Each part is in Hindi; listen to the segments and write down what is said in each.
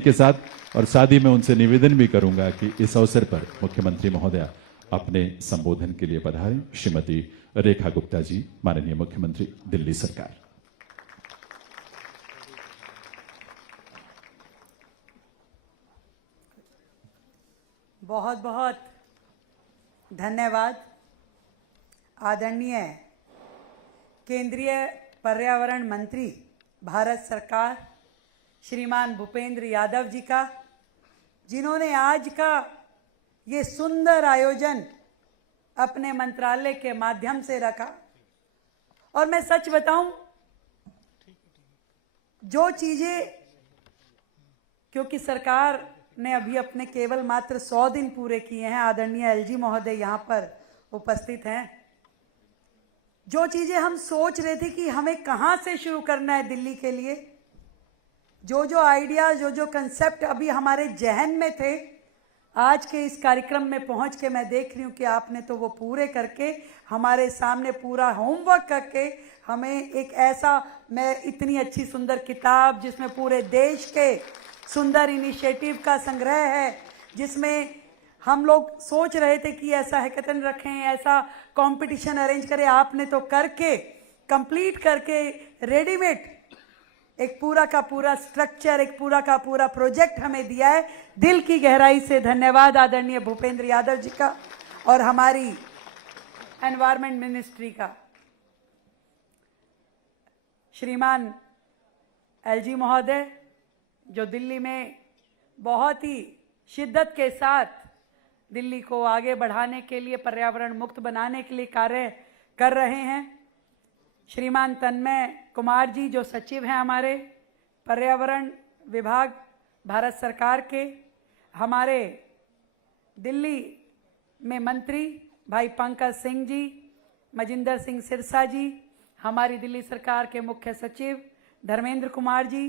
के साथ और साथ ही मैं उनसे निवेदन भी करूंगा कि इस अवसर पर मुख्यमंत्री महोदया अपने संबोधन के लिए पधारें। श्रीमती रेखा गुप्ता जी, माननीय मुख्यमंत्री दिल्ली सरकार। बहुत बहुत धन्यवाद आदरणीय केंद्रीय पर्यावरण मंत्री भारत सरकार श्रीमान भूपेंद्र यादव जी का, जिन्होंने आज का ये सुंदर आयोजन अपने मंत्रालय के माध्यम से रखा। और मैं सच बताऊं, जो चीजें, क्योंकि सरकार ने अभी अपने केवल मात्र 100 दिन पूरे किए हैं, आदरणीय एलजी महोदय यहाँ पर उपस्थित हैं, जो चीजें हम सोच रहे थे कि हमें कहाँ से शुरू करना है दिल्ली के लिए, जो आइडियाज, जो कंसेप्ट अभी हमारे जहन में थे, आज के इस कार्यक्रम में पहुंच के मैं देख रही हूँ कि आपने तो वो पूरे करके हमारे सामने पूरा होमवर्क करके हमें एक ऐसा, मैं इतनी अच्छी सुंदर किताब जिसमें पूरे देश के सुंदर इनिशिएटिव का संग्रह है, जिसमें हम लोग सोच रहे थे कि ऐसा हैकेथन रखें, ऐसा कंपटीशन अरेंज करें, आपने तो करके कंप्लीट करके रेडीमेड एक पूरा का पूरा स्ट्रक्चर, एक पूरा का पूरा प्रोजेक्ट हमें दिया है। दिल की गहराई से धन्यवाद आदरणीय भूपेंद्र यादव जी का और हमारी एनवायरमेंट मिनिस्ट्री का। श्रीमान एलजी महोदय, जो दिल्ली में बहुत ही शिद्दत के साथ दिल्ली को आगे बढ़ाने के लिए, पर्यावरण मुक्त बनाने के लिए कार्य कर रहे हैं। श्रीमान तन्मय कुमार जी, जो सचिव हैं हमारे पर्यावरण विभाग भारत सरकार के, हमारे दिल्ली में मंत्री भाई पंकज सिंह जी, मजिंदर सिंह सिरसा जी, हमारी दिल्ली सरकार के मुख्य सचिव धर्मेंद्र कुमार जी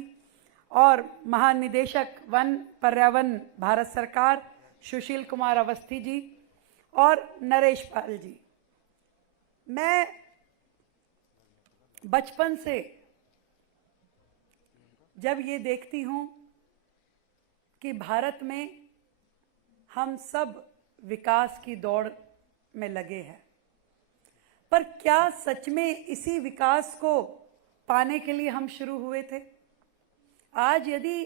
और महानिदेशक वन पर्यावरण भारत सरकार सुशील कुमार अवस्थी जी और नरेश पाल जी। मैं बचपन से जब ये देखती हूँ कि भारत में हम सब विकास की दौड़ में लगे हैं, पर क्या सच में इसी विकास को पाने के लिए हम शुरू हुए थे? आज यदि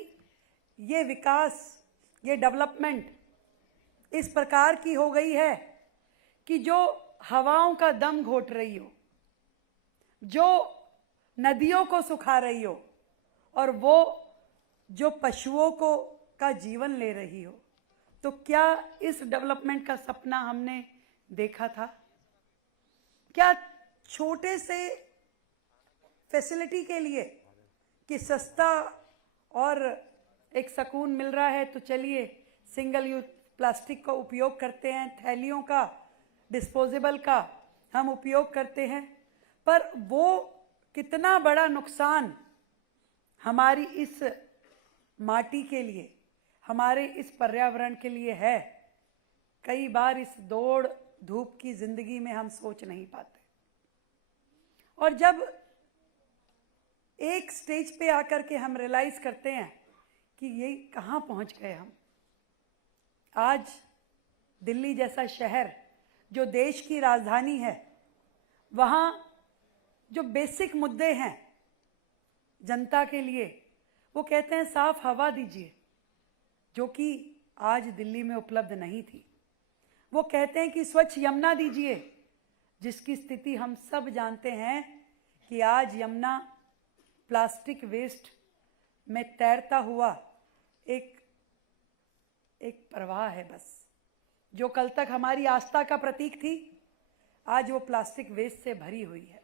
ये विकास, ये डेवलपमेंट इस प्रकार की हो गई है कि जो हवाओं का दम घोट रही हो, जो नदियों को सुखा रही हो और वो जो पशुओं को का जीवन ले रही हो, तो क्या इस डेवलपमेंट का सपना हमने देखा था? क्या छोटे से फैसिलिटी के लिए कि सस्ता और एक सुकून मिल रहा है तो चलिए सिंगल यूज प्लास्टिक का उपयोग करते हैं, थैलियों का, डिस्पोजेबल का हम उपयोग करते हैं, पर वो कितना बड़ा नुकसान हमारी इस माटी के लिए, हमारे इस पर्यावरण के लिए है, कई बार इस दौड़ धूप की जिंदगी में हम सोच नहीं पाते। और जब एक स्टेज पे आकर के हम रियलाइज करते हैं कि ये कहाँ पहुंच गए हम। आज दिल्ली जैसा शहर जो देश की राजधानी है, वहाँ जो बेसिक मुद्दे हैं जनता के लिए, वो कहते हैं साफ हवा दीजिए, जो कि आज दिल्ली में उपलब्ध नहीं थी। वो कहते हैं कि स्वच्छ यमुना दीजिए, जिसकी स्थिति हम सब जानते हैं कि आज यमुना प्लास्टिक वेस्ट में तैरता हुआ एक प्रवाह है बस, जो कल तक हमारी आस्था का प्रतीक थी, आज वो प्लास्टिक वेस्ट से भरी हुई है।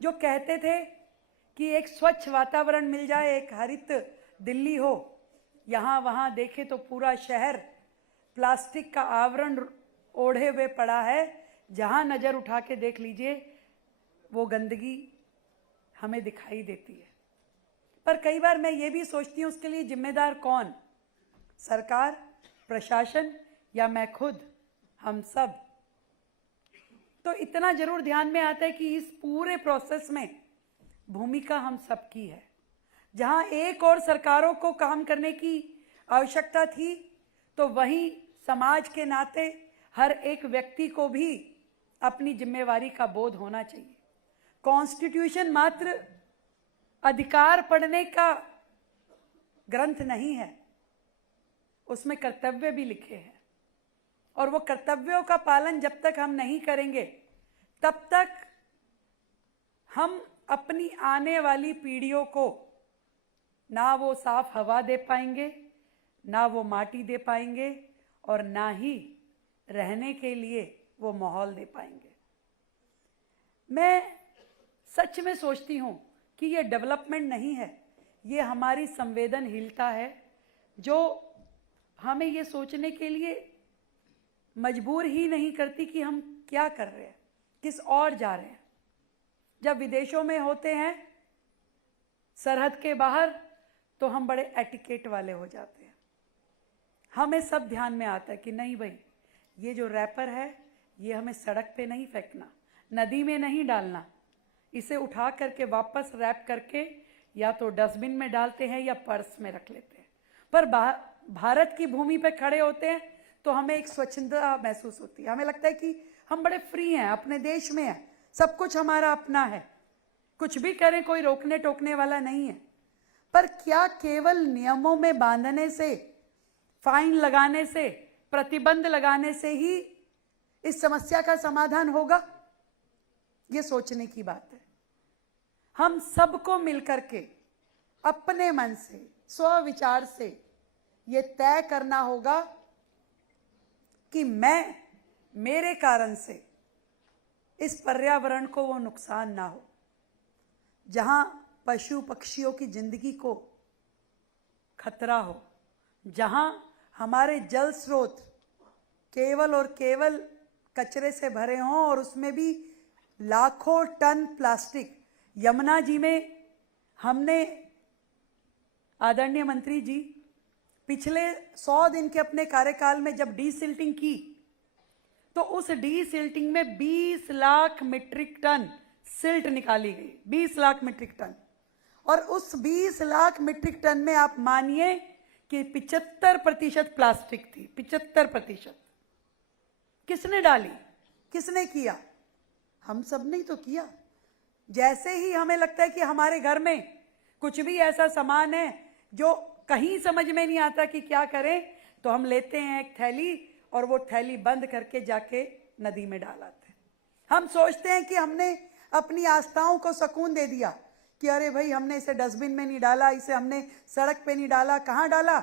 जो कहते थे कि एक स्वच्छ वातावरण मिल जाए, एक हरित दिल्ली हो, यहाँ वहाँ देखे तो पूरा शहर प्लास्टिक का आवरण ओढ़े हुए पड़ा है, जहाँ नज़र उठा के देख लीजिए वो गंदगी हमें दिखाई देती है। पर कई बार मैं ये भी सोचती हूँ, उसके लिए जिम्मेदार कौन? सरकार, प्रशासन या मैं खुद, हम सब? तो इतना जरूर ध्यान में आता है कि इस पूरे प्रोसेस में भूमिका हम सबकी है। जहां एक और सरकारों को काम करने की आवश्यकता थी, तो वहीं समाज के नाते हर एक व्यक्ति को भी अपनी जिम्मेवारी का बोध होना चाहिए। कॉन्स्टिट्यूशन मात्र अधिकार पढ़ने का ग्रंथ नहीं है, उसमें कर्तव्य भी लिखे हैं, और वो कर्तव्यों का पालन जब तक हम नहीं करेंगे तब तक हम अपनी आने वाली पीढ़ियों को ना वो साफ हवा दे पाएंगे, ना वो माटी दे पाएंगे, और ना ही रहने के लिए वो माहौल दे पाएंगे। मैं सच में सोचती हूँ कि ये डेवलपमेंट नहीं है, ये हमारी संवेदनहीनता है जो हमें ये सोचने के लिए मजबूर ही नहीं करती कि हम क्या कर रहे हैं, किस ओर जा रहे हैं। जब विदेशों में होते हैं, सरहद के बाहर, तो हम बड़े एटिकेट वाले हो जाते हैं। हमें सब ध्यान में आता है कि नहीं भाई, ये जो रैपर है ये हमें सड़क पे नहीं फेंकना, नदी में नहीं डालना, इसे उठा करके वापस रैप करके या तो डस्टबिन में डालते हैं या पर्स में रख लेते हैं। पर भारत की भूमि पे खड़े होते हैं तो हमें एक स्वच्छंदता महसूस होती है, हमें लगता है कि हम बड़े फ्री हैं, अपने देश में हैं, सब कुछ हमारा अपना है, कुछ भी करें कोई रोकने टोकने वाला नहीं है। पर क्या केवल नियमों में बांधने से, फाइन लगाने से, प्रतिबंध लगाने से ही इस समस्या का समाधान होगा? ये सोचने की बात है। हम सबको मिलकर के अपने मन से, स्वविचार से ये तय करना होगा कि मैं, मेरे कारण से इस पर्यावरण को वो नुकसान ना हो, जहां पशु पक्षियों की जिंदगी को खतरा हो, जहां हमारे जल स्रोत केवल और केवल कचरे से भरे हों और उसमें भी लाखों टन प्लास्टिक। यमुना जी में हमने, आदरणीय मंत्री जी, पिछले 100 दिन के अपने कार्यकाल में जब डीसिल्टिंग की तो उस डीसिल्टिंग में 20 लाख मीट्रिक टन सिल्ट निकाली गई, 20 लाख मीट्रिक टन। और उस 20 लाख मीट्रिक टन में आप मानिए कि 75% प्लास्टिक थी, 75%। किसने डाली, किसने किया? हम सब ने तो किया। जैसे ही हमें लगता है कि हमारे घर में कुछ भी ऐसा सामान है जो कहीं समझ में नहीं आता कि क्या करें, तो हम लेते हैं एक थैली और वो थैली बंद करके जाके नदी में डालाते हैं। हम सोचते हैं कि हमने अपनी आस्थाओं को सुकून दे दिया कि अरे भाई, हमने इसे डस्टबिन में नहीं डाला, इसे हमने सड़क पे नहीं डाला, कहाँ डाला?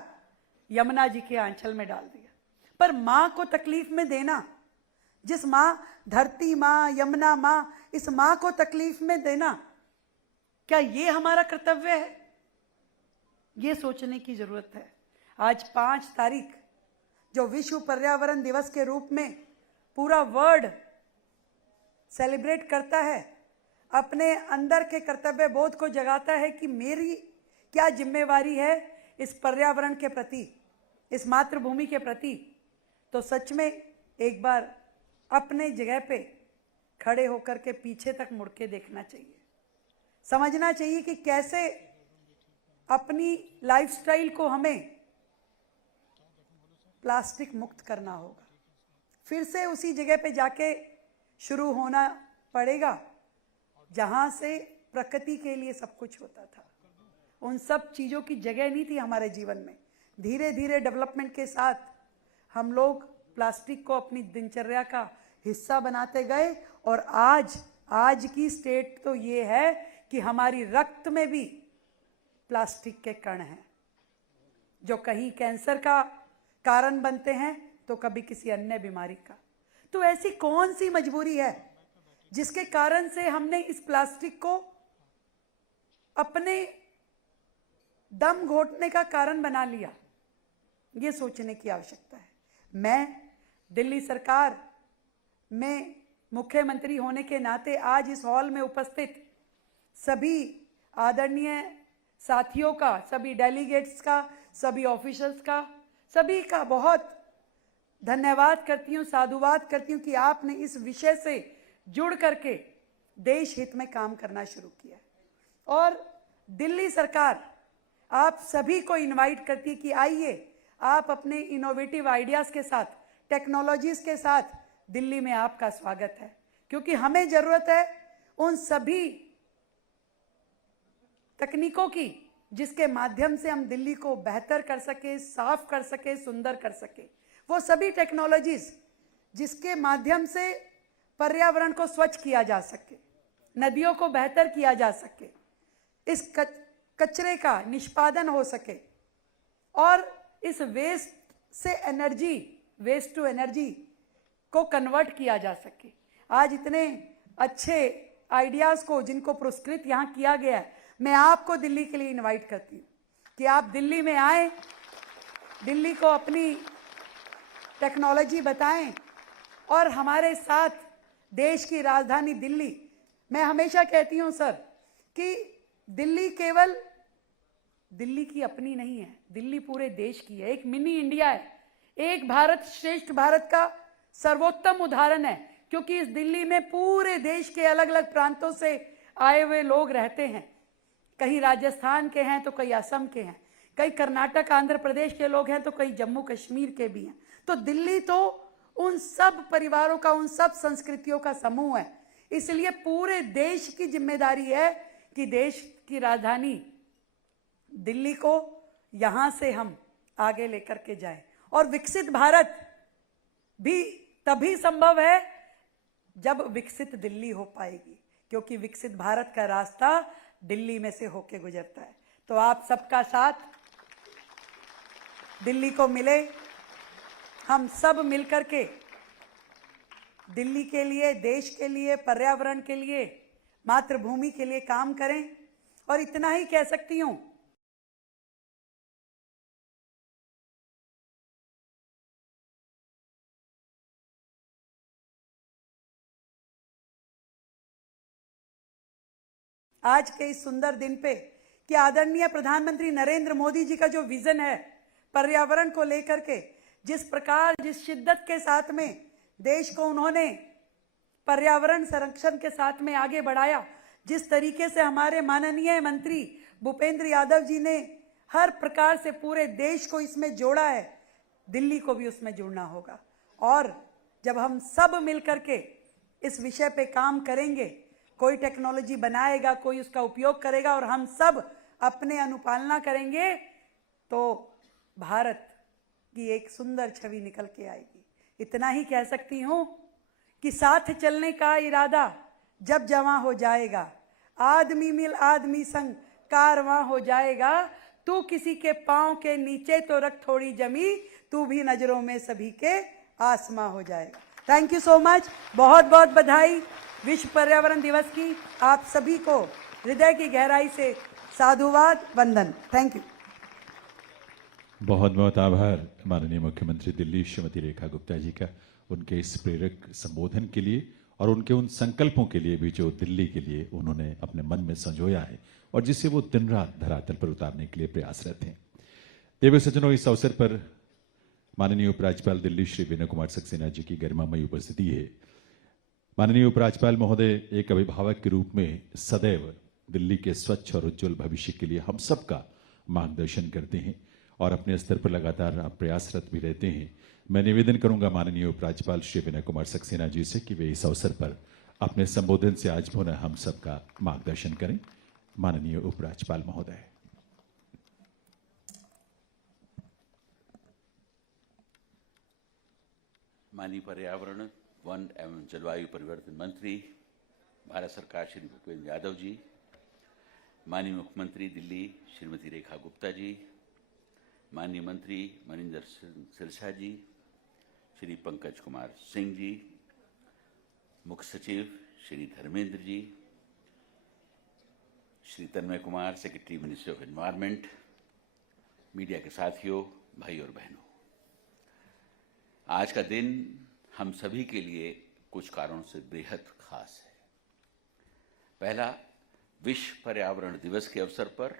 यमुना जी के आंचल में डाल दिया। पर माँ को तकलीफ में देना, जिस माँ, धरती माँ, यमुना माँ, इस माँ को तकलीफ में देना, क्या ये हमारा कर्तव्य है? ये सोचने की जरूरत है। आज 5 तारीख जो विश्व पर्यावरण दिवस के रूप में पूरा वर्ल्ड सेलिब्रेट करता है, अपने अंदर के कर्तव्य बोध को जगाता है कि मेरी क्या जिम्मेवारी है इस पर्यावरण के प्रति, इस मातृभूमि के प्रति। तो सच में एक बार अपने जगह पे खड़े होकर के पीछे तक मुड़ के देखना चाहिए, समझना चाहिए कि कैसे अपनी लाइफस्टाइल को हमें प्लास्टिक मुक्त करना होगा। फिर से उसी जगह पे जाके शुरू होना पड़ेगा जहां से प्रकृति के लिए सब कुछ होता था। उन सब चीज़ों की जगह नहीं थी हमारे जीवन में। धीरे धीरे डेवलपमेंट के साथ हम लोग प्लास्टिक को अपनी दिनचर्या का हिस्सा बनाते गए, और आज की स्टेट तो ये है कि हमारी रक्त में भी प्लास्टिक के कण हैं, जो कहीं कैंसर का कारण बनते हैं तो कभी किसी अन्य बीमारी का। तो ऐसी कौन सी मजबूरी है जिसके कारण से हमने इस प्लास्टिक को अपने दम घोटने का कारण बना लिया? ये सोचने की आवश्यकता है। मैं दिल्ली सरकार में मुख्यमंत्री होने के नाते आज इस हॉल में उपस्थित सभी आदरणीय साथियों का, सभी डेलीगेट्स का, सभी ऑफिसर्स का, सभी का बहुत धन्यवाद करती हूँ, साधुवाद करती हूँ कि आपने इस विषय से जुड़ करके देश हित में काम करना शुरू किया। और दिल्ली सरकार आप सभी को इनवाइट करती कि आइए आप अपने इनोवेटिव आइडियाज़ के साथ, टेक्नोलॉजीज़ के साथ, दिल्ली में आपका स्वागत है, क्योंकि हमें ज़रूरत है उन सभी तकनीकों की जिसके माध्यम से हम दिल्ली को बेहतर कर सके, साफ कर सके, सुंदर कर सके। वो सभी टेक्नोलॉजीज जिसके माध्यम से पर्यावरण को स्वच्छ किया जा सके, नदियों को बेहतर किया जा सके, इस कचरे का निष्पादन हो सके और इस वेस्ट से एनर्जी, वेस्ट टू एनर्जी को कन्वर्ट किया जा सके। आज इतने अच्छे आइडियाज़ को जिनको पुरस्कृत यहाँ किया गया है, मैं आपको दिल्ली के लिए इनवाइट करती हूँ कि आप दिल्ली में आएँ, दिल्ली को अपनी टेक्नोलॉजी बताएं और हमारे साथ देश की राजधानी दिल्ली, मैं हमेशा कहती हूँ सर कि दिल्ली केवल दिल्ली की अपनी नहीं है, दिल्ली पूरे देश की है, एक मिनी इंडिया है, एक भारत श्रेष्ठ भारत का सर्वोत्तम उदाहरण है, क्योंकि इस दिल्ली में पूरे देश के अलग अलग प्रांतों से आए हुए लोग रहते हैं। कहीं राजस्थान के हैं तो कई असम के हैं, कई कर्नाटक आंध्र प्रदेश के लोग हैं तो कई जम्मू कश्मीर के भी हैं। तो दिल्ली तो उन सब परिवारों का, उन सब संस्कृतियों का समूह है। इसलिए पूरे देश की जिम्मेदारी है कि देश की राजधानी दिल्ली को यहां से हम आगे लेकर के जाएं। और विकसित भारत भी तभी संभव है जब विकसित दिल्ली हो पाएगी, क्योंकि विकसित भारत का रास्ता दिल्ली में से होके गुजरता है। तो आप सबका साथ दिल्ली को मिले, हम सब मिलकर के दिल्ली के लिए, देश के लिए, पर्यावरण के लिए, मातृभूमि के लिए काम करें। और इतना ही कह सकती हूं, आज के इस सुंदर दिन पे कि आदरणीय प्रधानमंत्री नरेंद्र मोदी जी का जो विजन है पर्यावरण को लेकर के, जिस प्रकार, जिस शिद्दत के साथ में देश को उन्होंने पर्यावरण संरक्षण के साथ में आगे बढ़ाया, जिस तरीके से हमारे माननीय मंत्री भूपेंद्र यादव जी ने हर प्रकार से पूरे देश को इसमें जोड़ा है, दिल्ली को भी उसमें जुड़ना होगा। और जब हम सब मिलकर के इस विषय पे काम करेंगे, कोई टेक्नोलॉजी बनाएगा, कोई उसका उपयोग करेगा और हम सब अपने अनुपालना करेंगे, तो भारत की एक सुंदर छवि निकल के आएगी। इतना ही कह सकती हूँ कि साथ चलने का इरादा जब जवां हो जाएगा, आदमी मिल आदमी संग कारवां हो जाएगा, तू किसी के पांव के नीचे तो रख थोड़ी जमी, तू भी नजरों में सभी के आसमां हो जाएगा। थैंक यू सो मच, बहुत बहुत बधाई विश्व पर्यावरण दिवस की। आप सभी को हृदय की गहराई से साधुवाद, वंदन। Thank you. बहुत बहुत आभार माननीय मुख्यमंत्री दिल्ली श्रीमती रेखा गुप्ता जी का, उनके इस प्रेरक संबोधन के लिए और उनके उन संकल्पों के लिए भी जो दिल्ली के लिए उन्होंने अपने मन में संजोया है और जिसे वो दिन रात धरातल पर उतारने के लिए प्रयासरत हैं। देवी सज्जनों, इस अवसर पर माननीय उपराज्यपाल दिल्ली श्री विनय कुमार सक्सेना जी की गरिमामयी उपस्थिति है। माननीय उपराज्यपाल महोदय एक अभिभावक के रूप में सदैव दिल्ली के स्वच्छ और उज्जवल भविष्य के लिए हम सबका मार्गदर्शन करते हैं और अपने स्तर पर लगातार प्रयासरत भी रहते हैं। मैं निवेदन करूंगा माननीय उपराज्यपाल श्री विनय कुमार सक्सेना जी से कि वे इस अवसर पर अपने संबोधन से आज पुनः हम सबका मार्गदर्शन करें। माननीय उपराज्यपाल महोदय। माननीय पर्यावरण, वन एवं जलवायु परिवर्तन मंत्री भारत सरकार श्री भूपेंद्र यादव जी, माननीय मुख्यमंत्री दिल्ली श्रीमती रेखा गुप्ता जी, माननीय मंत्री मनिंदर सिरसा जी, श्री पंकज कुमार सिंह जी, मुख्य सचिव Shri Dharmendra ji, Shri Tanmay Kumar, secretary ministry of environment, media के साथियों, भाई और बहनों, आज का दिन हम सभी के लिए कुछ कारणों से बेहद खास है। पहला, विश्व पर्यावरण दिवस के अवसर पर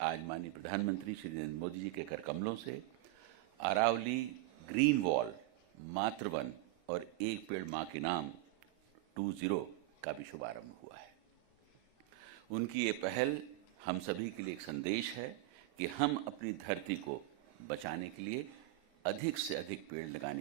आज माननीय प्रधानमंत्री श्री नरेंद्र मोदी जी के कर कमलों से अरावली ग्रीन वॉल, मातृवन और एक पेड़ मां के नाम 20 का भी शुभारंभ हुआ है। उनकी ये पहल हम सभी के लिए एक संदेश है कि हम अपनी धरती को बचाने के लिए अधिक से अधिक पेड़ लगाने